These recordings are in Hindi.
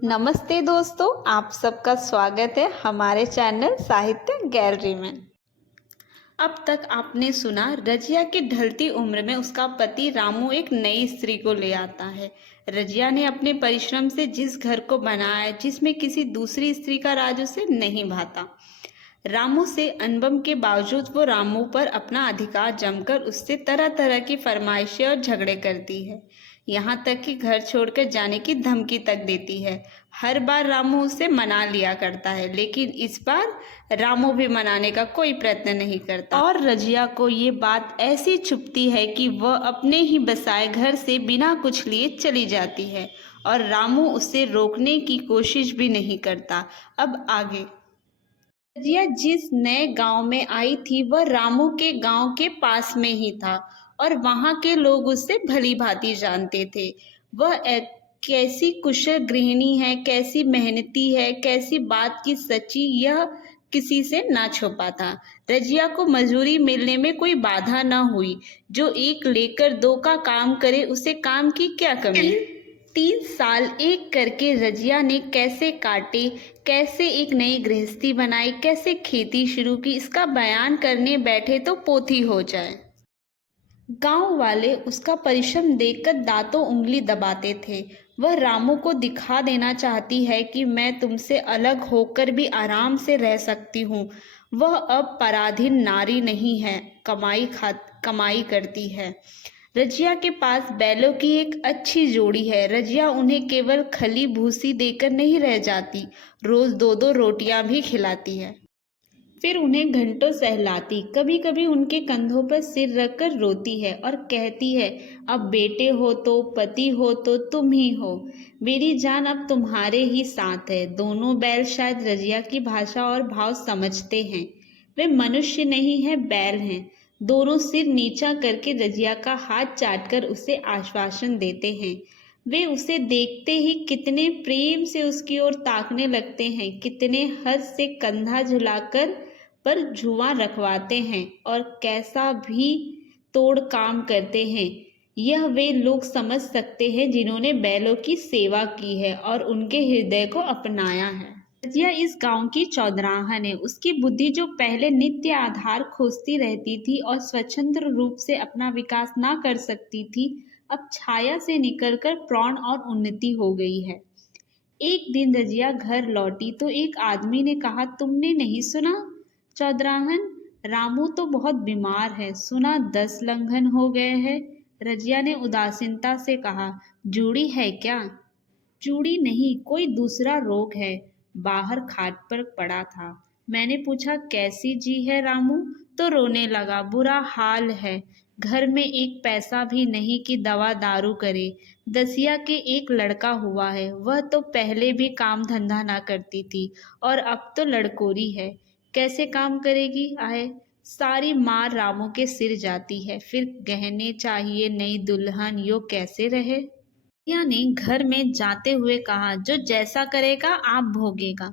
नमस्ते दोस्तों, आप सबका स्वागत है हमारे चैनल साहित्य गैलरी में। अब तक आपने सुना रजिया की ढलती उम्र में उसका पति रामू एक नई स्त्री को ले आता है। रजिया ने अपने परिश्रम से जिस घर को बनाया जिसमें किसी दूसरी स्त्री का राज उसे नहीं भाता। रामू से अनबन के बावजूद वो रामू पर अपना अधिकार जमकर उससे तरह तरह की फरमाइशें और झगड़े करती है। यहाँ तक कि घर छोड़कर जाने की धमकी तक देती है। हर बार रामू उसे मना लिया करता है, लेकिन इस बार रामू भी मनाने का कोई प्रयत्न नहीं करता और रजिया को ये बात ऐसी चुभती है कि वह अपने ही बसाए घर से बिना कुछ लिए चली जाती है और रामू उसे रोकने की कोशिश भी नहीं करता। अब आगे। रजिया जिस नए गांव में आई थी वह रामू के गांव के पास में ही था और वहां के लोग उससे भली भांति जानते थे। वह कैसी कुशल गृहिणी है, कैसी मेहनती है, कैसी बात की सच्ची, यह किसी से ना छुपा था। रजिया को मजूरी मिलने में कोई बाधा न हुई। जो एक लेकर दो का काम करे उसे काम की क्या कमी। 3 साल एक करके रजिया ने कैसे काटे, कैसे एक नई गृहस्थी बनाई, कैसे खेती शुरू की, इसका बयान करने बैठे तो पोथी हो जाए। गांव वाले उसका परिश्रम देखकर दांतों उंगली दबाते थे। वह रामू को दिखा देना चाहती है कि मैं तुमसे अलग होकर भी आराम से रह सकती हूँ। वह अब पराधीन नारी नहीं है, कमाई करती है। रजिया के पास बैलों की एक अच्छी जोड़ी है। रजिया उन्हें केवल खली भूसी देकर नहीं रह जाती, रोज 2-2 रोटियां भी खिलाती है। फिर उन्हें घंटों सहलाती, कभी कभी उनके कंधों पर सिर रखकर रोती है और कहती है, अब बेटे हो तो, पति हो तो तुम ही हो, मेरी जान अब तुम्हारे ही साथ है। दोनों बैल शायद रजिया की भाषा और भाव समझते हैं। वे मनुष्य नहीं है, बैल हैं। दोनों सिर नीचा करके रजिया का हाथ चाटकर उसे आश्वासन देते हैं। वे उसे देखते ही कितने प्रेम से उसकी ओर ताकने लगते हैं, कितने हद से कंधा झुलाकर पर जुआ रखवाते हैं और कैसा भी तोड़ काम करते हैं। यह वे लोग समझ सकते हैं जिन्होंने बैलों की सेवा की है और उनके हृदय को अपनाया है। रजिया इस गांव की चौधराहन है। उसकी बुद्धि जो पहले नित्य आधार खोजती रहती थी और स्वतंत्र रूप से अपना विकास ना कर सकती थी, अब छाया से निकलकर प्रौढ़ और उन्नति हो गई है। एक दिन रजिया घर लौटी तो एक आदमी ने कहा, तुमने नहीं सुना चौधराहन, रामू तो बहुत बीमार है, सुना 10 लंघन हो गए हैं। रजिया ने उदासीनता से कहा, जूड़ी है क्या? जूड़ी नहीं, कोई दूसरा रोग है। बाहर खाट पर पड़ा था। मैंने पूछा, कैसी जी है रामू? तो रोने लगा, बुरा हाल है, घर में एक पैसा भी नहीं कि दवा दारू करे। दसिया के एक लड़का हुआ है, वह तो पहले भी काम धंधा ना करती थी और अब तो लड़कोरी है, कैसे काम करेगी? आए सारी मार रामू के सिर जाती है, फिर गहने चाहिए, नई दुल्हन, यो कैसे रहे। रिया ने घर में जाते हुए कहा, जो जैसा करेगा आप भोगेगा।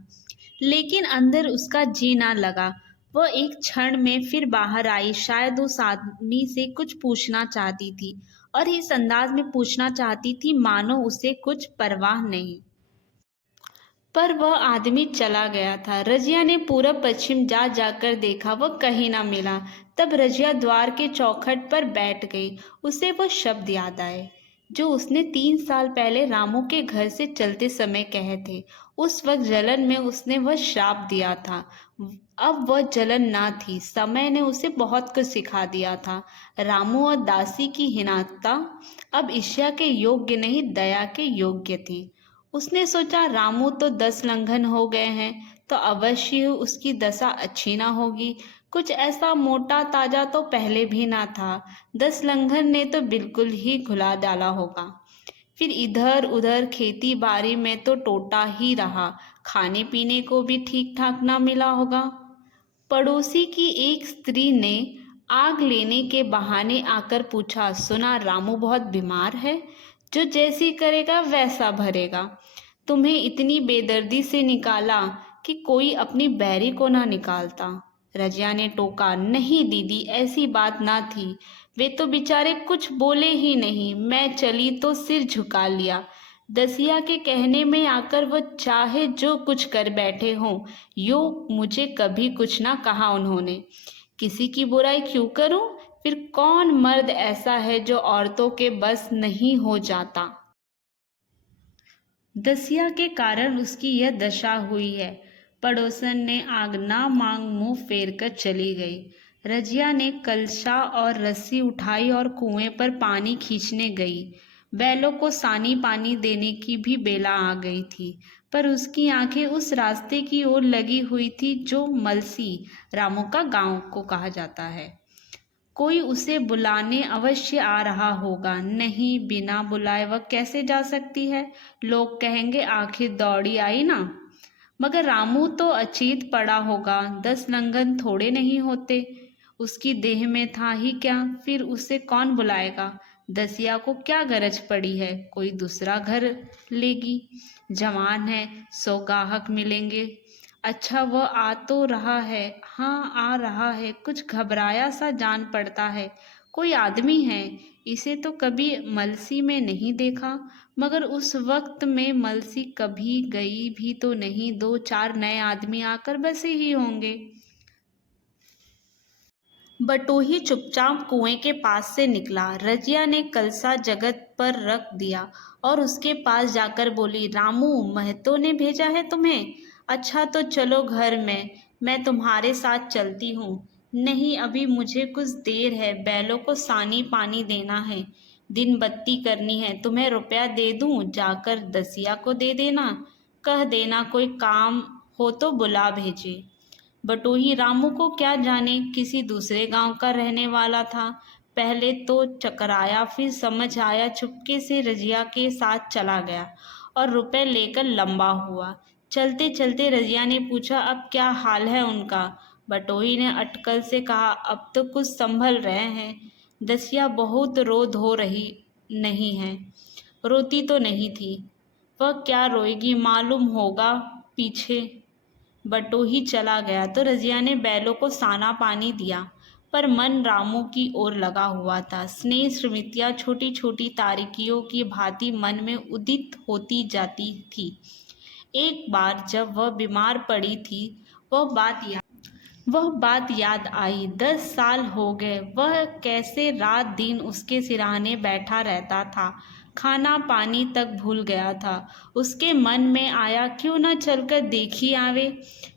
लेकिन अंदर उसका जी ना लगा। वह एक क्षण में फिर बाहर आई, शायद उस आदमी से कुछ पूछना चाहती थी और इस अंदाज में पूछना चाहती थी मानो उसे कुछ परवाह नहीं। पर वह आदमी चला गया था। रजिया ने पूरब पश्चिम जा जाकर देखा, वह कहीं ना मिला। तब रजिया द्वार के चौखट पर बैठ गई। उसे वह शब्द याद आए जो उसने 3 साल पहले रामू के घर से चलते समय कहे थे। उस वक्त जलन में उसने वह श्राप दिया था। अब वह जलन ना थी, समय ने उसे बहुत कुछ सिखा दिया था। रामू और दासी की हीनता अब ईर्ष्या के योग्य नहीं, दया के योग्य थी। उसने सोचा, रामू तो 10 लंघन हो गए हैं तो अवश्य उसकी दशा अच्छी ना होगी। कुछ ऐसा मोटा ताजा तो पहले भी ना था। 10 लंघन ने तो बिल्कुल ही घुला डाला होगा। फिर इधर उधर खेती बाड़ी में तो टोटा ही रहा, खाने पीने को भी ठीक ठाक ना मिला होगा। पड़ोसी की एक स्त्री ने आग लेने के बहाने आकर पूछा, सुना रामू बहुत बीमार है, जो जैसी करेगा वैसा भरेगा। तुम्हें इतनी बेदर्दी से निकाला कि कोई अपनी बैरी को ना निकालता। रजिया ने टोका, नहीं दीदी, ऐसी बात ना थी, वे तो बेचारे कुछ बोले ही नहीं, मैं चली तो सिर झुका लिया। दसिया के कहने में आकर वो चाहे जो कुछ कर बैठे हों, यो मुझे कभी कुछ ना कहा उन्होंने। किसी की बुराई क्यों करूं? फिर कौन मर्द ऐसा है जो औरतों के बस नहीं हो जाता। दसिया के कारण उसकी यह दशा हुई है। पड़ोसन ने आग ना मांग मुंह फेर कर चली गई। रजिया ने कलशा और रस्सी उठाई और कुएं पर पानी खींचने गई। बैलों को सानी पानी देने की भी बेला आ गई थी, पर उसकी आंखें उस रास्ते की ओर लगी हुई थी जो मलसी, रामू का गांव को कहा जाता है। कोई उसे बुलाने अवश्य आ रहा होगा। नहीं, बिना बुलाए वह कैसे जा सकती है? लोग कहेंगे आखिर दौड़ी आई ना। मगर रामू तो अचेत पड़ा होगा। 10 लंघन थोड़े नहीं होते। उसकी देह में था ही क्या? फिर उसे कौन बुलाएगा? दसिया को क्या गरज पड़ी है? कोई दूसरा घर लेगी। जवान है, 100 गाहक मिलेंगे। अच्छा, वह आ तो रहा है। हाँ, आ रहा है। कुछ घबराया सा जान पड़ता है। कोई आदमी है। इसे तो कभी मलसी में नहीं देखा। मगर उस वक्त में मलसी कभी गई भी तो नहीं। 2-4 नए आदमी आकर बसे ही होंगे। बटोही चुपचाप कुएं के पास से निकला। रजिया ने कलसा जगत पर रख दिया और उसके पास जाकर बोली, रामू, महतो ने भेजा है तुम्हें? अच्छा तो चलो घर में, मैं तुम्हारे साथ चलती हूँ। नहीं, अभी मुझे कुछ देर है। बैलों को सानी पानी देना है, दिन बत्ती करनी है। तुम्हें रुपया दे दूँ? जाकर दसिया को दे देना। कह देना कोई काम हो तो बुला भेजे। बटोही रामू को क्या जाने, किसी दूसरे गांव का रहने वाला था। पहले तो चकराया, फिर समझ आया। चुपके से रजिया के साथ चला गया और रुपए लेकर लंबा हुआ। चलते चलते रजिया ने पूछा, अब क्या हाल है उनका? बटोही ने अटकल से कहा, अब तो कुछ संभल रहे हैं। दसिया बहुत रो धो रही नहीं है। रोती तो नहीं थी। वह क्या रोएगी, मालूम होगा पीछे। बटोही चला गया तो रजिया ने बैलों को साना पानी दिया, पर मन रामू की ओर लगा हुआ था। स्नेह स्मृतियाँ छोटी छोटी तारीकियों की भांति मन में उदित होती जाती थी। एक बार जब वह बीमार पड़ी थी, वह बात याद आई। 10 साल हो गए। वह कैसे रात दिन उसके सिरहाने बैठा रहता था। खाना पानी तक भूल गया था। उसके मन में आया, क्यों न चलकर देखी आवे।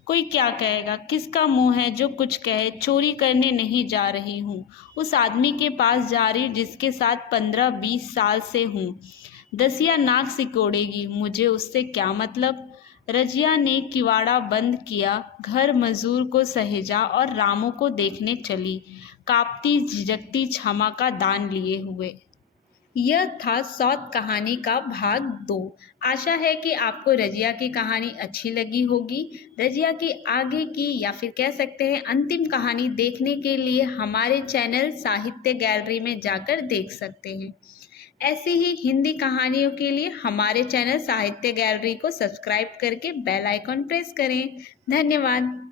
कोई क्या कहेगा? किसका मुंह है जो कुछ कहे। चोरी करने नहीं जा रही हूँ, उस आदमी के पास जा रही हूँ जिसके साथ 15-20 साल से हूँ। दसिया नाक सिकोड़ेगी, मुझे उससे क्या मतलब। रजिया ने किवाड़ा बंद किया, घर मजूर को सहेजा और रामू को देखने चली, कांपती झिझकती क्षमा का दान लिए हुए। यह था सौत कहानी का भाग 2। आशा है कि आपको रजिया की कहानी अच्छी लगी होगी। रजिया की आगे की या फिर कह सकते हैं अंतिम कहानी देखने के लिए हमारे चैनल साहित्य गैलरी में जाकर देख सकते हैं। ऐसी ही हिंदी कहानियों के लिए हमारे चैनल साहित्य गैलरी को सब्सक्राइब करके बेल आइकॉन प्रेस करें। धन्यवाद।